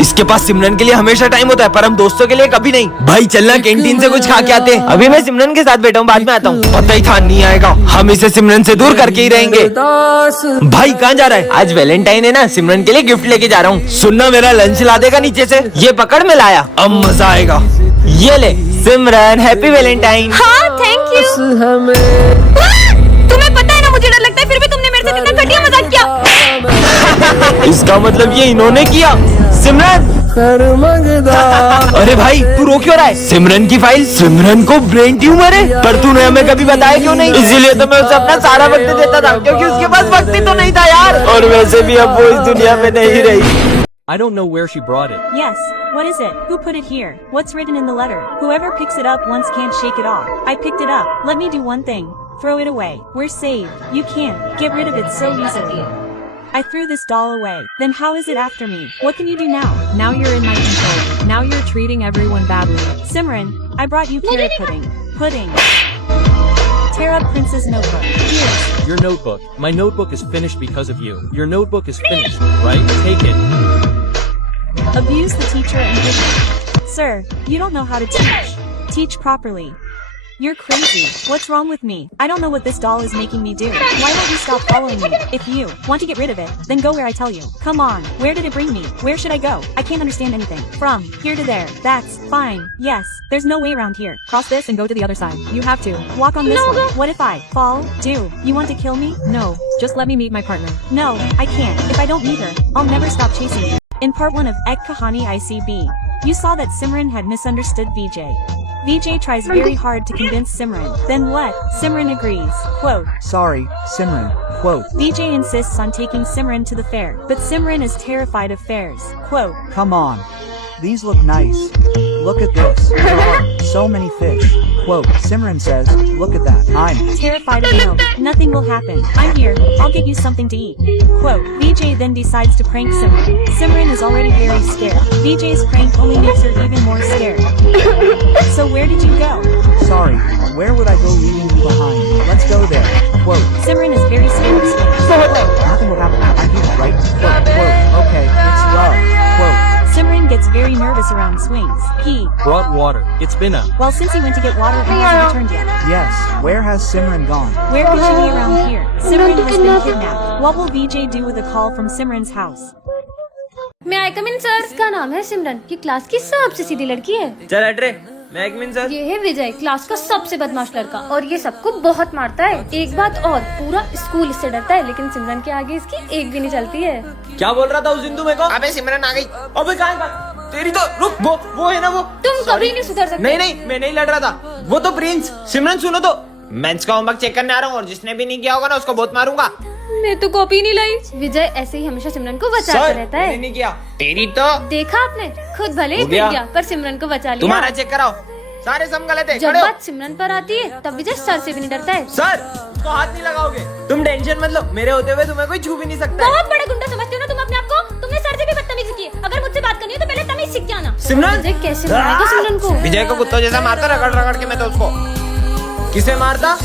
इसके पास सिमरन के लिए हमेशा टाइम होता है, पर हम दोस्तों के लिए कभी नहीं। भाई चलना कैंटीन से कुछ खा के आते हैं। अभी मैं सिमरन के साथ बैठा हूँ, बाद में आता हूँ। पता ही था नहीं आएगा, हम इसे सिमरन से दूर करके ही रहेंगे। भाई कहाँ जा रहा है? आज वैलेंटाइन है ना, सिमरन के लिए गिफ्ट लेके जा रहा हूँ। सुनना, मेरा लंच ला देगा नीचे से। ये पकड़ में लाया, अब मजा आएगा। ये ले सिमरन, हैप्पी वैलेंटाइन। हाँ थैंक यू। तुम्हें पता है ना मुझे डर लगता है, फिर भी तुमने मेरे साथ इतना घटिया मजाक किया। इसका मतलब ये इन्होंने किया। सिमरन अरे भाई तू रो क्यों रहा है? सिमरन की फाइल, सिमरन को ब्रेन ट्यूमर है, पर तूने हमें कभी बताया क्यों नहीं? इसीलिए तो मैं उसे अपना सारा वक्त देता था, क्योंकि उसके पास वक्त ही तो नहीं था यार। और वैसे भी अब वो इस दुनिया में नहीं रही। I don't know where she brought it. Yes, what is it? Who put it here? What's written in the letter? Whoever picks it up once can't shake it off. I picked it up. Let me do one thing. Throw it away. We're saved. You can't get rid of it so easily. I threw this doll away. Then how is it after me? What can you do now? Now you're in my control. Now you're treating everyone badly. Simran, I brought you carrot pudding. Pudding. Tear up Prince's notebook. Here. Your notebook. My notebook is finished because of you. Your notebook is finished, right? Take it. Abuse the teacher and hit him. Sir, you don't know how to teach. Teach properly. You're crazy. What's wrong with me? I don't know what this doll is making me do. Why won't you stop following me? If you want to get rid of it, then go where I tell you. Come on. Where did it bring me? Where should I go? I can't understand anything. From here to there. That's fine. Yes. There's no way around here. Cross this and go to the other side. You have to. Walk on this one. What if I fall? Do you want to kill me? No, just let me meet my partner. No, I can't. If I don't meet her, I'll never stop chasing you. In part 1 of Ek Kahani ICB, you saw that Simran had misunderstood Vijay. Vijay tries very hard to convince Simran. Then what? Simran agrees. Quote. Sorry, Simran. Quote. Vijay insists on taking Simran to the fair, but Simran is terrified of fairs. Quote. Come on. These look nice. Look at this. There are so many fish. Quote. Simran says, look at that. I'm Terrified of milk. Nothing will happen. I'm here. I'll get you something to eat. Quote. Vijay then decides to prank Simran. Simran is already very scared. Vijay's prank only makes her even more scared. So where did you go? sorry. Where would I go leaving you behind? Let's go there. Quote. Simran is very scared of space. Nothing will happen. I'm here, right? Quote. Okay. It's love. Quote. Simran gets very nervous around swings. He, Brought water. It's been a. well, since he went to get water and hasn't returned yet. Yes. Where has Simran gone? Where could she be around here? Simran has been kidnapped. What will Vijay do with a call from Simran's house? मैं आई कम इन sir. इसका नाम है सिमरन। ये class की सबसे सीधी लड़की है। चल हट रे, मैं एडमिन सर। ये है विजय, क्लास का सबसे बदमाश लड़का, और ये सबको बहुत मारता है। एक बात और, पूरा स्कूल इससे डरता है, लेकिन सिमरन के आगे इसकी एक भी नहीं चलती है। क्या बोल रहा था उस दिन तू मेरे को? अबे सिमरन आ गई। अबे कहाँ? तेरी तो रुक, वो है ना वो। तुम कभी नहीं सुधर सकते। नहीं, मैं नहीं लड़ रहा था। वो तो प्रिंस। सिमरन सुनो तो, मैं इसका होमवर्क चेक करने आ रहा हूँ, और जिसने भी नहीं किया होगा ना उसको बहुत मारूंगा। मैं तो कॉपी नहीं लाई। विजय ऐसे ही हमेशा सिमरन को बचाता रहता है। नहीं किया। तेरी तो देखा आपने, खुद भले ही हो गया। गया, पर सिमरन को बचा लिया। तुम्हारा चेक कराओ, सारे सम गलत है। जब खड़े हो। बात सिमरन पर आती है तब विजय सर से भी नहीं डरता है। सर तो हाथ नहीं लगाओगे। तुम टेंशन मत लो, मेरे होते हुए तुम्हें कोई छू भी नहीं सकता है। बहुत बड़ा गुंडा समझते हो ना तुम अपने आप को। तुमने सर से भी बदतमीजी की। अगर मुझसे बात करनी है तो पहले तमीज सीख के आना। सिमरन विजय कैसे मारेगा सिमरन को? विजय को कुत्तों जैसा मारता, रगड़ के मैं तो उसको। किसे मारता?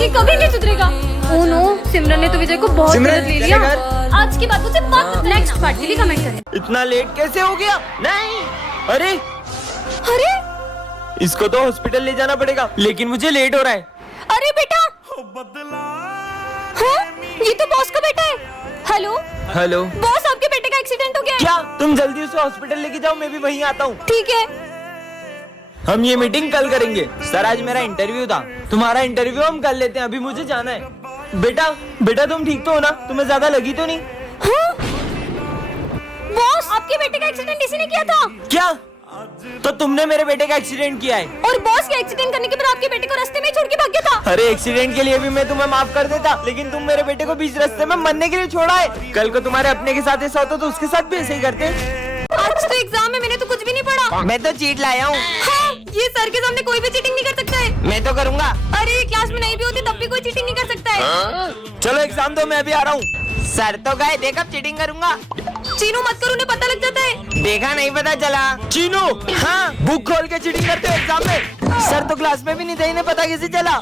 ये कभी नहीं सुधरेगा। ओह नो, सिमरन ने तो विजय को बहुत गलत ले लिया। आज की बातों से मत नेक्स्ट पार्ट के लिए कमेंट करें। इतना लेट कैसे हो गया? नहीं, अरे इसको तो हॉस्पिटल ले जाना पड़ेगा, लेकिन मुझे लेट हो रहा है। अरे बेटा, हाँ, ये तो बॉस का बेटा है। हेलो बॉस, आपके बेटे का एक्सीडेंट हो गया है। क्या? तुम जल्दी उसे हॉस्पिटल लेके जाओ, मैं भी वहीं आता हूँ। ठीक है। हम ये मीटिंग कल करेंगे। सर आज मेरा इंटरव्यू था, तुम्हारा इंटरव्यू हम कर लेते हैं, अभी मुझे जाना है। बेटा तुम ठीक तो हो ना? तुम्हें ज्यादा लगी तो नहीं? हाँ? बॉस, आपके बेटे का एक्सीडेंट इसी ने किया था। क्या? तो तुमने मेरे बेटे का एक्सीडेंट किया है? और बॉस के एक्सीडेंट करने के बाद आपके बेटे को रास्ते में छोड़ के भाग गया था। अरे एक्सीडेंट के लिए भी मैं तुम्हें माफ कर देता, लेकिन तुम मेरे बेटे को बीच रास्ते में मरने के लिए छोड़ा है। कल को तुम्हारे अपने के साथ ऐसा होता तो उसके साथ भी ऐसे ही करते। आज तो एग्जाम में मैंने तो कुछ भी नहीं पढ़ा। मैं तो चीट लाया हूँ। हाँ, ये सर के सामने कोई भी चीटिंग नहीं कर सकता है। मैं तो करूँगा। अरे क्लास में नहीं भी होती तब भी कोई चीटिंग नहीं कर सकता है। चलो एग्जाम दो, मैं अभी आ रहा हूँ। सर तो गए, देख अब चीटिंग करूंगा। चीनू मत करो, उन्हें पता लग जाता है। देखा नहीं पता चला? चीनू, हाँ बुक खोल के चीटिंग करते हो एग्जाम में? सर तो क्लास में भी नहीं थे, इन्हें पता कैसे चला?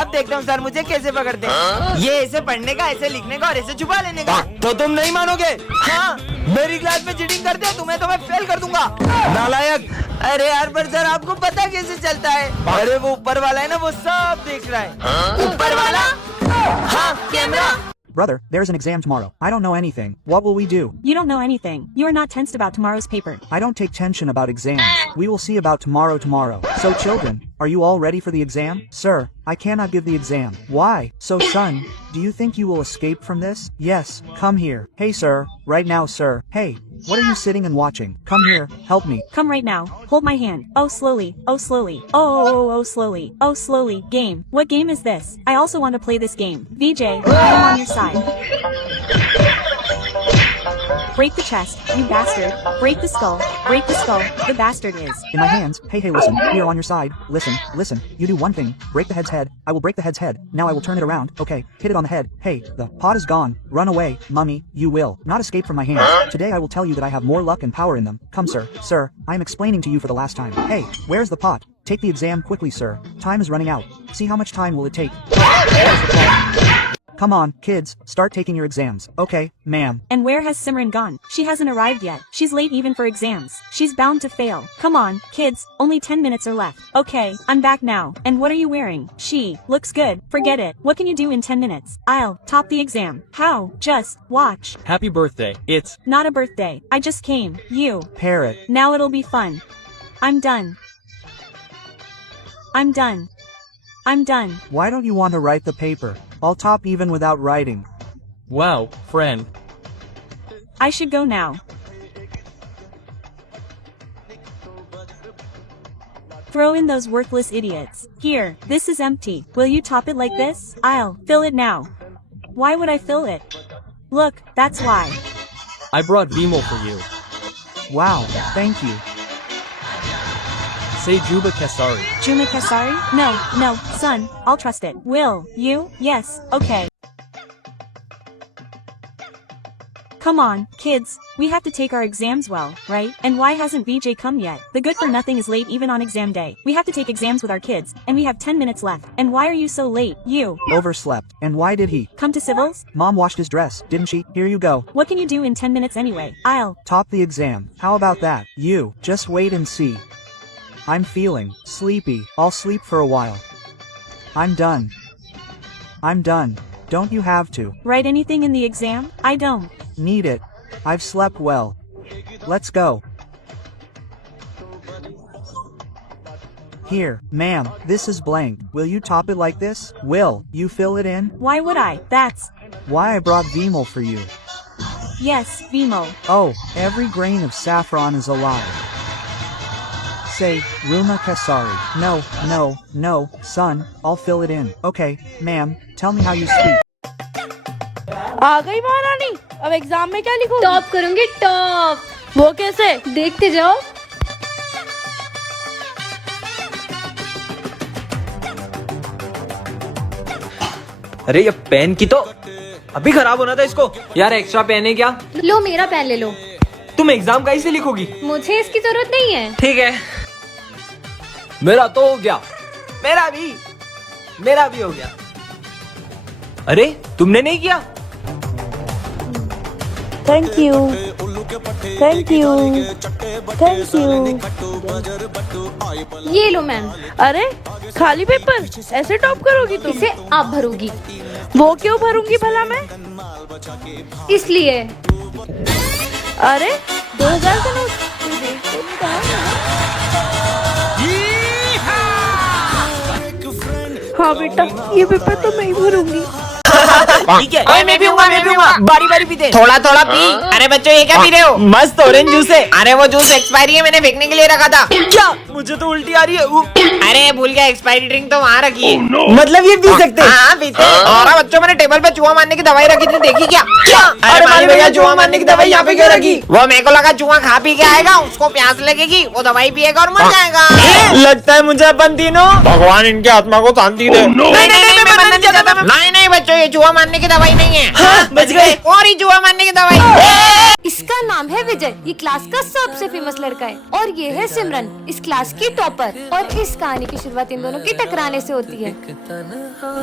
अब देखता हूँ सर मुझे कैसे पकड़ते हैं। ये ऐसे पढ़ने का, ऐसे लिखने का और ऐसे छुपा लेने का। तो तुम नहीं मानोगे? हाँ मेरी क्लास में चीटिंग करते हो तुम्हें तो मैं फेल कर दूंगा, नालायक। अरे यार पर सर आपको पता कैसे चलता है? अरे वो ऊपर वाला है ना, वो सब देख रहा है। ऊपर वाला? हाँ camera. Brother, there's an exam tomorrow. I don't know anything. What will we do? You don't know anything. You are not tensed about tomorrow's paper. I don't take tension about exams. We will see about tomorrow. So children, are you all ready for the exam? Sir, I cannot give the exam. Why? So son, do you think you will escape from this? Yes, come here. Hey sir, right now sir. Hey, what are you sitting and watching? Come here, help me. Come right now. Hold my hand. Oh, slowly. Oh, slowly. Oh, slowly. Oh, slowly. Game. What game is this? I also want to play this game. VJ, I am on your side. Break the chest, you bastard. Break the skull. Break the skull. The bastard is. In my hands. Hey, listen. We are on your side. Listen. You do one thing. Break the head's head. I will break the head's head. Now I will turn it around. Okay. Hit it on the head. Hey, the pot is gone. Run away, mummy. You will not escape from my hands. Today I will tell you that I have more luck and power in them. Come, sir. Sir, I am explaining to you for the last time. Hey, where's the pot? Take the exam quickly, sir. Time is running out. See how much time will it take? Where's the pot? Come on, kids, start taking your exams. Okay, ma'am. And where has Simran gone? She hasn't arrived yet. She's late even for exams. She's bound to fail. Come on, kids, only 10 minutes are left. Okay, I'm back now. And what are you wearing? She looks good. Forget it. What can you do in 10 minutes? I'll top the exam. How? Just watch. Happy birthday. It's Not a birthday. I just came. You. Parrot. Now it'll be fun. I'm done. I'm done. I'm done. Why don't you want to write the paper? I'll top even without writing. wow, friend. I should go now. Throw in those worthless idiots. Here, this is empty. Will you top it like this? I'll fill it now. Why would I fill it? Look, that's why. I brought Vimal for you. Wow, thank you. Say Juba Kesari. Juma Kasari? No, son, I'll trust it. Will you? Yes, okay. Come on, kids, we have to take our exams well, right? And why hasn't VJ come yet? The good for nothing is late even on exam day. We have to take exams with our kids, and we have 10 minutes left. And why are you so late? You. Overslept. And why did he? Come to civils? Mom washed his dress, didn't she? Here you go. What can you do in 10 minutes anyway? I'll. Top the exam. How about that? You, just wait and see. I'm feeling sleepy. I'll sleep for a while. I'm done. Don't you have to? Write anything in the exam? I don't. Need it. I've slept well. Let's go. Here, ma'am, this is blank. Will you top it like this? Will you fill it in? Why would I? That's. Why I brought Vimal for you. Yes, Vimo. Oh, every grain of saffron is alive. Say, Ruma Kasari. No, son, I'll fill it in. Okay, ma'am, tell me how you speak. आ गई महारानी। अब exam में क्या लिखूं? Top करूंगी top. वो कैसे? देखते जाओ। अरे ये पेन की तो अभी खराब होना था इसको। यार एक्स्ट्रा पेन है क्या? लो मेरा पेन ले लो। तुम एग्जाम कैसे लिखोगी? मुझे इसकी जरूरत नहीं है। ठीक है, मेरा तो हो गया। मेरा भी हो गया। अरे तुमने नहीं किया? Thank you. ये लो मैम। अरे खाली पेपर ऐसे टॉप करोगी तुम? इसे आप भरोगी। वो क्यों भरूंगी भला मैं? इसलिए। अरे 2000 का नोट। हाँ बेटा, ये पेपर तो मैं ही भरूंगी। ठीक है, मैं भी हूँगा। बारी पीते। थोड़ा पी। अरे बच्चों ये क्या पी रहे हो? मस्त ऑरेंज जूस है। अरे वो जूस एक्सपायरी है, मैंने फेंकने के लिए रखा था। क्या? मुझे तो उल्टी आ रही है। अरे भूल गया, एक्सपायरी ड्रिंक तो वहाँ रखी है। मतलब ये पी सकते? हाँ पीते। और बच्चों मैंने टेबल पे चूहा मारने की दवाई रखी थी, देखी क्या? अरे माली भैया, चूहा मारने की दवाई यहाँ पे क्यों रखी? वो मेरे को लगा चूहा खा पी के आएगा, उसको प्यास लगेगी, वो दवाई पिएगा और मर जाएगा। लगता है मुझे अपन तीनों। भगवान इनके आत्मा को शांति दे। नहीं, मैं मरना नहीं जाता मैं। नहीं नहीं बच्चों, ये जुआ मारने की दवाई नहीं है। हाँ, बच गए। और ही जुआ मारने की दवाई। इसका नाम है विजय, ये क्लास का सबसे फेमस लड़का है। और ये है सिमरन, इस क्लास की टॉपर। और इस कहानी की शुरुआत इन दोनों की टकराने से होती है।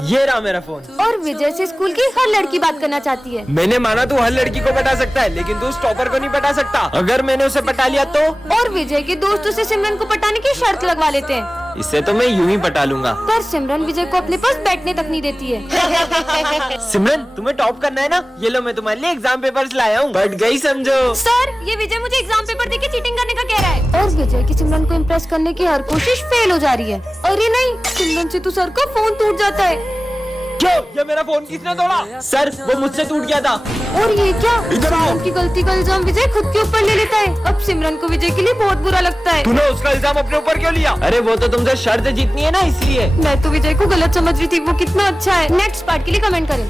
ये रहा मेरा फोन। और विजय से स्कूल की हर लड़की बात करना चाहती है। मैंने माना तू हर लड़की को पटा सकता है, लेकिन तू उस टॉपर को नहीं पटा सकता। अगर मैंने उसे पटा लिया तो? और विजय के दोस्त उसे सिमरन को पटाने की शर्त लगवा लेते हैं। इससे तो मैं यूं ही पटा लूंगा। पर सिमरन विजय को अपने पास बैठने तक नहीं देती है। सिमरन, तुम्हें टॉप करना है ना? ये लो, मैं तुम्हारे लिए एग्जाम पेपर्स लाया हूँ। बढ़ गई समझो। सर, ये विजय मुझे एग्जाम पेपर देके चीटिंग करने का कह रहा है। और विजय की सिमरन को इम्प्रेस करने की हर कोशिश फेल हो जा रही है। अरे नहीं, सिमरन से तो सर का फोन टूट जाता है। क्यों? ये मेरा फोन किसने तोड़ा? सर, वो मुझसे टूट गया था। और ये क्या? इधर आओ। सिमरन की गलती का इल्जाम विजय खुद के ऊपर ले लेता है। अब सिमरन को विजय के लिए बहुत बुरा लगता है। तूने उसका इल्जाम अपने ऊपर क्यों लिया? अरे वो तो तुमसे शर्त जीतनी है ना, इसलिए। मैं तो विजय को गलत समझ रही थी, वो कितना अच्छा है। नेक्स्ट पार्ट के लिए कमेंट करें।